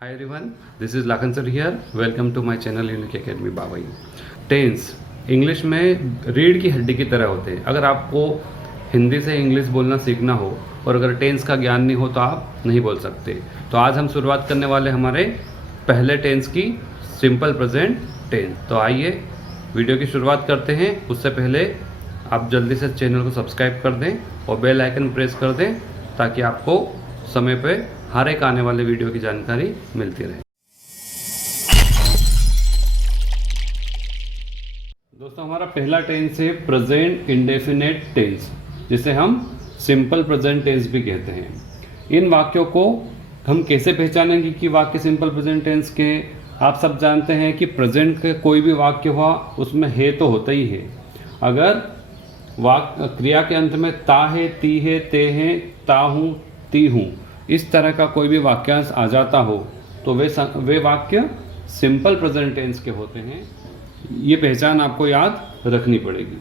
Hi everyone, this is Lakan sir here. Welcome to my channel Unique Academy बाबाई। Tense English में रीढ़ की हड्डी की तरह होते हैं। अगर आपको हिंदी से इंग्लिश बोलना सीखना हो और अगर टेंस का ज्ञान नहीं हो तो आप नहीं बोल सकते। तो आज हम शुरुआत करने वाले हमारे पहले टेंस की, सिंपल प्रेजेंट टेंस। तो आइए वीडियो की शुरुआत करते हैं। उससे पहले आप जल्दी से चैनल को सब्सक्राइब कर दें और बेल आइकन प्रेस कर दें ताकि आपको समय पे हर एक आने वाले वीडियो की जानकारी मिलती रहे। दोस्तों, हमारा पहला टेंस है प्रेजेंट इंडेफिनेट टेंस, जिसे हम सिंपल प्रेजेंट टेंस भी कहते हैं। इन वाक्यों को हम कैसे पहचानेंगे कि वाक्य सिंपल प्रेजेंट टेंस के हैं? आप सब जानते हैं कि प्रेजेंट के कोई भी वाक्य हुआ उसमें है तो होता ही है। अगर वाक्य क्रिया के अंत में ता है, ती है, ते हैं, ता हूँ, ती हूँ, इस तरह का कोई भी वाक्यांश आ जाता हो तो वे वाक्य सिंपल प्रेजेंट टेंस के होते हैं। ये पहचान आपको याद रखनी पड़ेगी।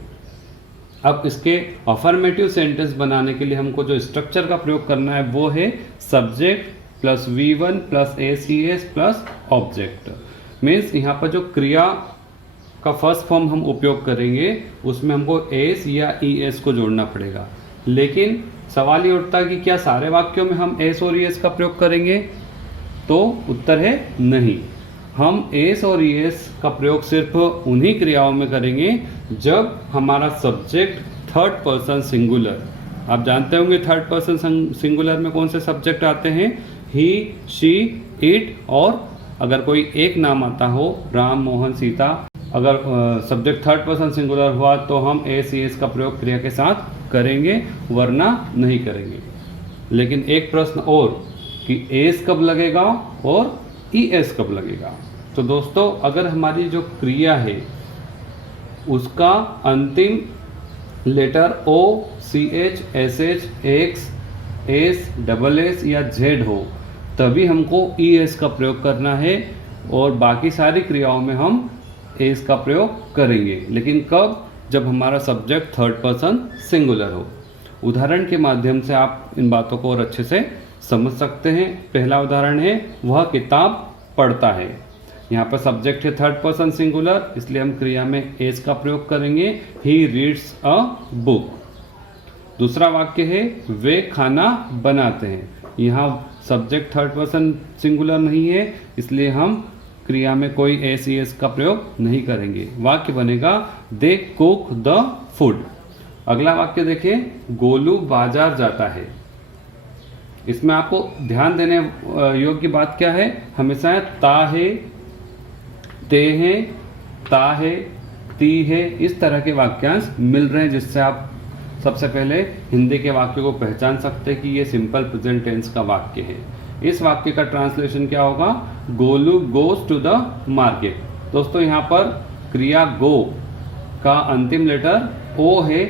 अब इसके अफर्मेटिव सेंटेंस बनाने के लिए हमको जो स्ट्रक्चर का प्रयोग करना है वो है subject plus V1 plus ACS plus object. Means यहाँ पर जो क्रिया का फर्स्ट फॉर्म हम उपयोग करेंगे उसमें हमको एस या ES को जोड़ना पड़ेगा। लेकिन सवाल ये उठता है कि क्या सारे वाक्यों में हम एस और ES का प्रयोग करेंगे? तो उत्तर है नहीं। हम एस और ES का प्रयोग सिर्फ उन्हीं क्रियाओं में करेंगे जब हमारा सब्जेक्ट थर्ड पर्सन सिंगुलर। आप जानते होंगे थर्ड पर्सन सिंगुलर में कौन से सब्जेक्ट आते हैं? ही, शी, इट, और अगर कोई एक नाम आता हो, राम, मोहन, सीता, अगर सब्जेक्ट थर्ड पर्सन सिंगुलर हुआ तो हम एस ES का प्रयोग क्रिया के साथ करेंगे, वरना नहीं करेंगे। लेकिन एक प्रश्न और कि एस कब लगेगा और ES कब लगेगा? तो दोस्तों, अगर हमारी जो क्रिया है उसका अंतिम letter O, CH, SH, X, S, SS या Z हो तभी हमको ES का प्रयोग करना है और बाकी सारी क्रियाओं में हम एस का प्रयोग करेंगे। लेकिन कब? जब हमारा सब्जेक्ट थर्ड पर्सन सिंगुलर हो। उदाहरण के माध्यम से आप इन बातों को और अच्छे से समझ सकते हैं। पहला उदाहरण है वह किताब पढ़ता है। यहाँ पर सब्जेक्ट है थर्ड पर्सन सिंगुलर, इसलिए हम क्रिया में एस का प्रयोग करेंगे, ही रीड्स अ बुक। दूसरा वाक्य है वे खाना बनाते हैं। यहाँ सब्जेक्ट थर्ड पर्सन सिंगुलर नहीं है, इसलिए हम क्रिया में कोई एस ES का प्रयोग नहीं करेंगे। वाक्य बनेगा दे कुक द फूड। अगला वाक्य देखिए, गोलू बाजार जाता है। इसमें आपको ध्यान देने योग्य बात क्या है? हमेशा ता है, ते है, ता है, ती है, इस तरह के वाक्यांश मिल रहे हैं जिससे आप सबसे पहले हिंदी के वाक्य को पहचान सकते हैं कि ये सिंपल प्रेजेंट टेंस का वाक्य है। इस वाक्य का ट्रांसलेशन क्या होगा? Golu goes to the market. दोस्तों, यहाँ पर क्रिया गो का अंतिम लेटर O है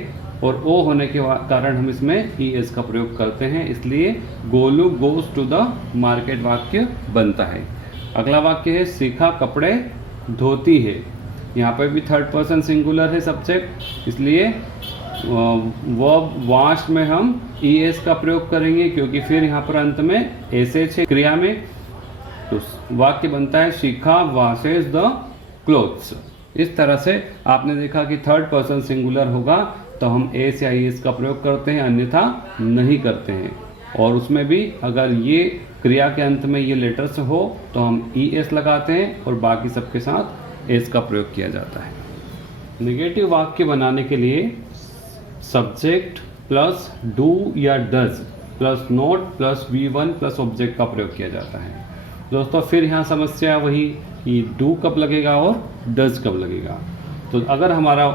और O होने के कारण हम इसमें ES का प्रयोग करते हैं, इसलिए Golu goes to the market वाक्य बनता है। अगला वाक्य है शिखा कपड़े धोती है। यहाँ पर भी थर्ड पर्सन सिंगुलर है सब्जेक्ट, इसलिए वर्ब वॉश में हम ES का प्रयोग करेंगे क्योंकि फिर यहाँ पर अंत में SH है क्रिया में। तो वाक्य बनता है शिखा वॉशेज द क्लोथ्स। इस तरह से आपने देखा कि थर्ड पर्सन सिंगुलर होगा तो हम एस या ES का प्रयोग करते हैं, अन्यथा नहीं करते हैं। और उसमें भी अगर ये क्रिया के अंत में ये लेटर्स हो तो हम ES लगाते हैं और बाकी सबके साथ एस का प्रयोग किया जाता है। नेगेटिव वाक्य बनाने के लिए सब्जेक्ट प्लस डू या does plus not plus V1 plus object का प्रयोग किया जाता है। दोस्तों, फिर यहाँ समस्या वही कि डू कब लगेगा और डज कब लगेगा। तो अगर हमारा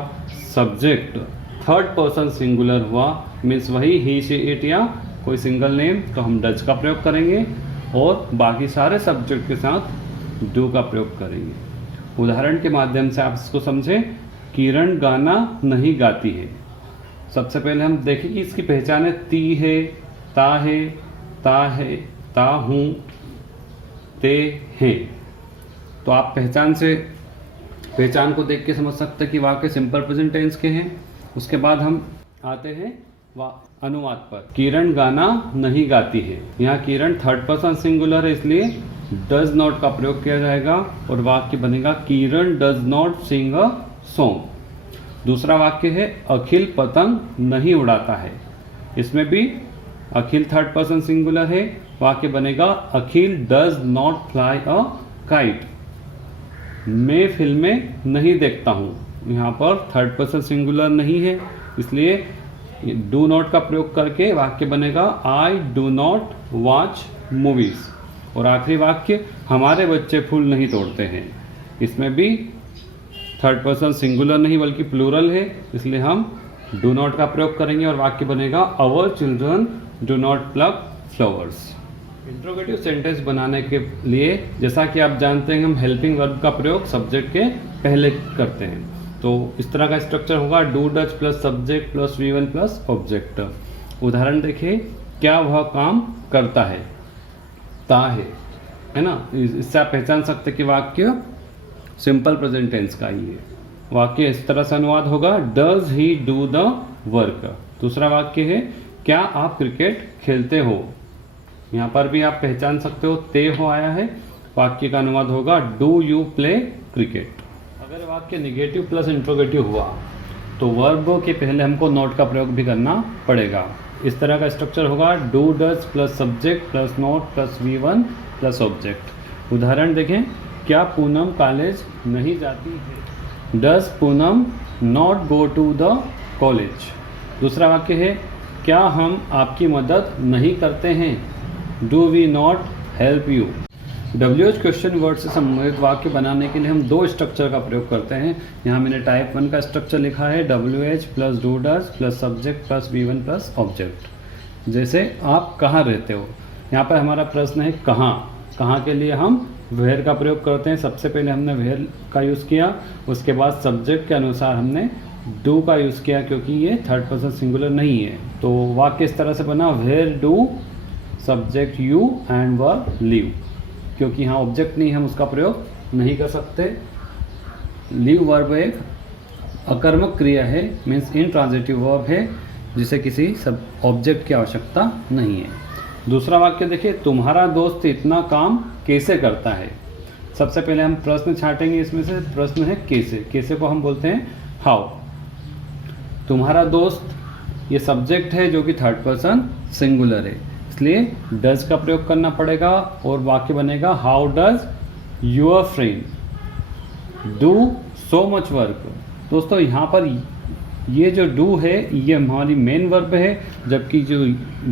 सब्जेक्ट थर्ड पर्सन सिंगुलर हुआ, मीन्स वही ही, शी, इट या कोई सिंगल नेम, तो हम डज का प्रयोग करेंगे और बाकी सारे सब्जेक्ट के साथ डू का प्रयोग करेंगे। उदाहरण के माध्यम से आप इसको समझें। किरण गाना नहीं गाती है। सबसे पहले हम देखें कि इसकी पहचान है ती है, ता है, ता है, ता हूँ, ते हैं। तो आप पहचान को देख के समझ सकते हैं कि वाक्य सिंपल प्रेजेंट टेंस के हैं। उसके बाद हम आते हैं अनुवाद पर। किरण गाना नहीं गाती है। यहाँ किरण थर्ड पर्सन सिंगुलर है, इसलिए डज नॉट का प्रयोग किया जाएगा और वाक्य बनेगा Kiran does not sing a song. दूसरा वाक्य है अखिल पतंग नहीं उड़ाता है। इसमें भी अखिल थर्ड पर्सन सिंगुलर है, वाक्य बनेगा Akhil does not fly a kite. मैं फिल्में नहीं देखता हूँ, यहाँ पर थर्ड पर्सन सिंगुलर नहीं है, इसलिए डू नॉट का प्रयोग करके वाक्य बनेगा I do not watch movies. और आखिरी वाक्य हमारे बच्चे फूल नहीं तोड़ते हैं। इसमें भी थर्ड पर्सन सिंगुलर नहीं बल्कि प्लूरल है, इसलिए हम डू नॉट का प्रयोग करेंगे और वाक्य बनेगा our children do not plug flowers. Interrogative sentence बनाने के लिए जैसा कि आप जानते हैं हम हेल्पिंग वर्ब का प्रयोग सब्जेक्ट के पहले करते हैं। तो इस तरह का स्ट्रक्चर होगा do does plus subject plus V1 plus object. उदाहरण देखिए, क्या वह काम करता है, ता है ना। इससे आप पहचान सकते कि वाक्य सिंपल प्रेजेंट टेंस का ही है। वाक्य इस तरह से अनुवाद होगा does he do the work. दूसरा वाक्य है क्या आप क्रिकेट खेलते हो। यहाँ पर भी आप पहचान सकते हो ते हो आया है, वाक्य का अनुवाद होगा डू यू प्ले क्रिकेट। अगर वाक्य निगेटिव प्लस इंट्रोगेटिव हुआ तो वर्ब के पहले हमको नोट का प्रयोग भी करना पड़ेगा। इस तरह का स्ट्रक्चर होगा do does plus subject plus not plus V1 plus object. उदाहरण देखें, क्या पूनम कॉलेज नहीं जाती है। Does Poonam not go to the college. दूसरा वाक्य है क्या हम आपकी मदद नहीं करते हैं। Do we not help you. WH question word से संबंधित वाक्य बनाने के लिए हम दो स्ट्रक्चर का प्रयोग करते हैं। यहाँ मैंने टाइप 1 का स्ट्रक्चर लिखा है WH plus do does plus subject plus V1 plus object. जैसे आप कहाँ रहते हो, यहाँ पर हमारा प्रश्न है कहाँ। कहाँ के लिए हम वेयर का प्रयोग करते हैं। सबसे पहले हमने वेयर का यूज़ किया, उसके बाद सब्जेक्ट के अनुसार हमने डू का यूज़ किया क्योंकि ये थर्ड पर्सन सिंगुलर नहीं है। तो वाक्य इस तरह से बना where do subject you and verb leave. क्योंकि यहाँ ऑब्जेक्ट नहीं, हम उसका प्रयोग नहीं कर सकते। लीव वर्ब एक अकर्मक क्रिया है, मीन्स इनट्रांजिटिव वर्ब है जिसे किसी सब ऑब्जेक्ट की आवश्यकता नहीं है। दूसरा वाक्य देखिए, तुम्हारा दोस्त इतना काम कैसे करता है। सबसे पहले हम प्रश्न छांटेंगे, इसमें से प्रश्न है कैसे। कैसे को हम बोलते हैं हाउ। तुम्हारा दोस्त ये सब्जेक्ट है जो कि थर्ड पर्सन सिंगुलर है, इसलिए डज का प्रयोग करना पड़ेगा और वाक्य बनेगा how does your friend do so much work. दोस्तों यहाँ पर ये जो डू है ये हमारी मेन वर्ब है, जबकि जो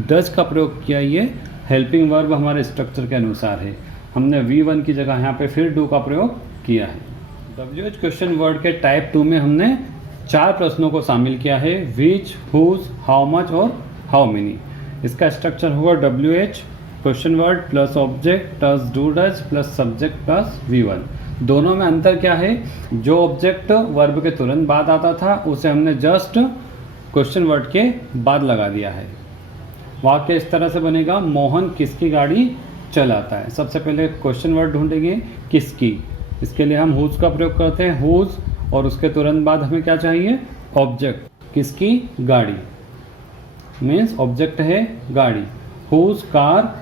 डज का प्रयोग किया ये हेल्पिंग वर्ब हमारे स्ट्रक्चर के अनुसार है। हमने V1 की जगह यहाँ पे फिर डू का प्रयोग किया है। WH क्वेश्चन वर्ड के टाइप 2 में हमने 4 प्रश्नों को शामिल किया है, विच, हुज, हाउ मच और हाउ मेनी। इसका स्ट्रक्चर होगा WH question word plus object plus do does plus subject plus V1। दोनों में अंतर क्या है, जो ऑब्जेक्ट वर्ब के तुरंत बाद आता था उसे हमने जस्ट क्वेश्चन वर्ड के बाद लगा दिया है। वाक्य इस तरह से बनेगा मोहन किसकी गाड़ी चलाता है। सबसे पहले क्वेश्चन वर्ड ढूंढेंगे किसकी, इसके लिए हम हुज का प्रयोग करते हैं हुज, और उसके तुरंत बाद हमें क्या चाहिए ऑब्जेक्ट। किसकी गाड़ी मीन्स ऑब्जेक्ट है गाड़ी। Whose car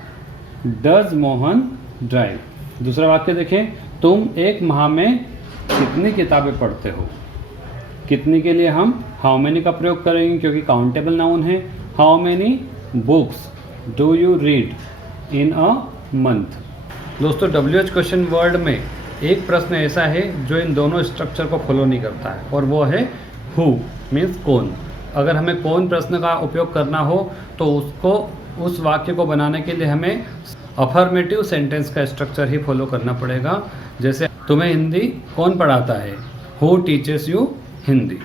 does Mohan drive. दूसरा वाक्य देखें, तुम एक माह में कितनी किताबें पढ़ते हो। कितनी के लिए हम हाउ मेनी का प्रयोग करेंगे क्योंकि काउंटेबल नाउन है। How many books do you read in a month. दोस्तों WH क्वेश्चन वर्ड में एक प्रश्न ऐसा है जो इन दोनों स्ट्रक्चर को फॉलो नहीं करता है और वो है हु मीन्स कौन। अगर हमें कौन प्रश्न का उपयोग करना हो तो उसको उस वाक्य को बनाने के लिए हमें अफर्मेटिव सेंटेंस का स्ट्रक्चर ही फॉलो करना पड़ेगा। जैसे तुम्हें हिंदी कौन पढ़ाता है, हु टीचेस यू हिंदी।